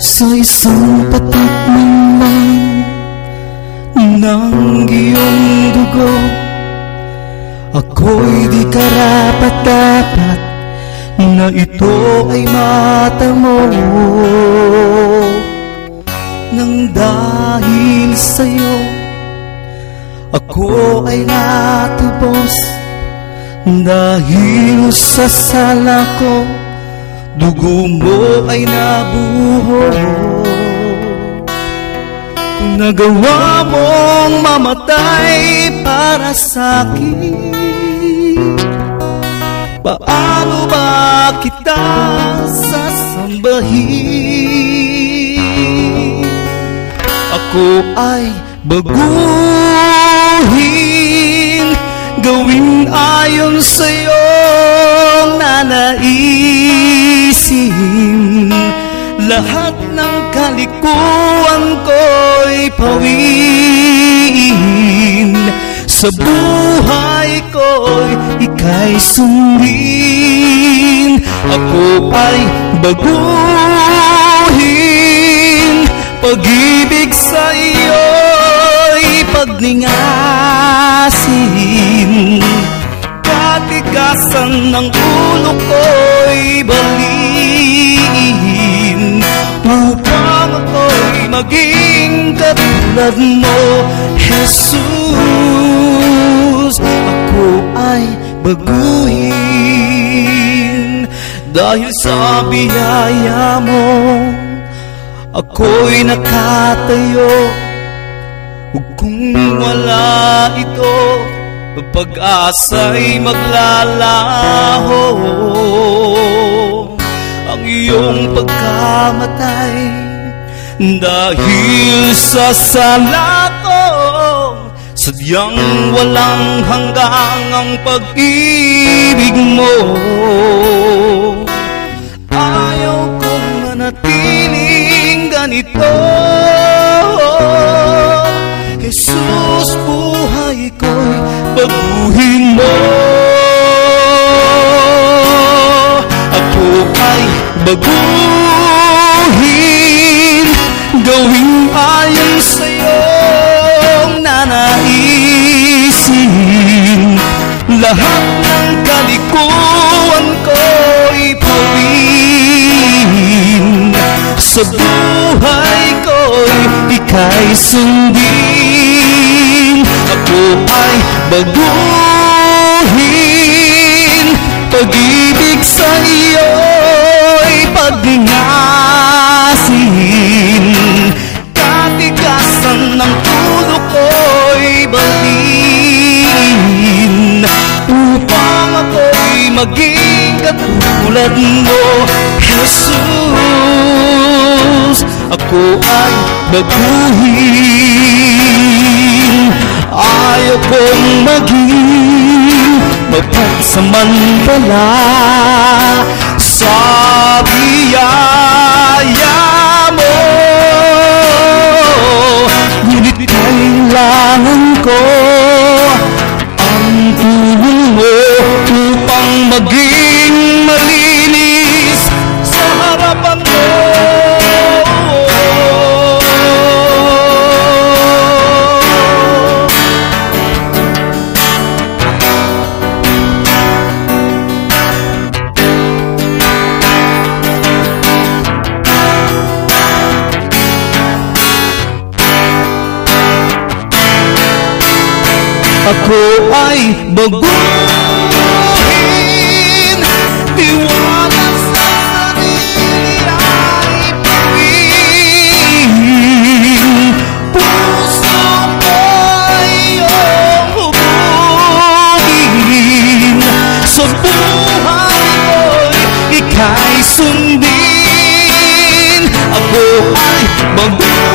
Sa isang patak man ng iyong dugo, ako'y di karapat-dapat na ito ay matamo. Nang dahil sa'yo, ako ay natubos. Dahil sa sala ko, dugo mo ay nabuhos. Kung nagawa mong mamatay para sa'kin, paano ba kita sasambahin? Ako ay baguhin, gawin ayon sa'yong nanaisin. Lahat ng kalikuan ko'y pawiin. Sa buhay ko'y ika'y sundin. Ako ay baguhin, pag-ibig sa iyo'y pagningasin. Katigasan ng ulo ko'y baliin, upang ako'y maging katulad mo, Jesus. Ako ay baguhin dahil sa biyaya mo. Ako'y nakatayo, kung wala ito, pag-asa'y maglalaho. Ang iyong pagkamatay dahil sa sala ko, sadyang walang hanggang ang pag-ibig mo. Ayaw kong manatiling ganito, Jesus. Buhay ko'y baguhin mo. Ako ay baguhin, gawin ayon sa'yong nanaisin. Lahat ng kalikuan ko'y pawiin. Sa buhay ko'y ika'y sundin. Ako ay baguhin, pag-ibig sa iyo'y pagningasin. Katigasan ng ulo ko'y baliin, upang ako'y maging katulad mo, Jesus. Ako ay baguhin, ayaw kong maging mapagsamantala sa biyaya mo. Ngunit kailangan ko ang tulong mo upang maging malinis sa harapan mo. Ako ay baguhin, tiwala sa sarili ay pawin. Puso ko'y iyong hubugin. Sa buhay ko'y ika'y sundin. Ako ay baguhin,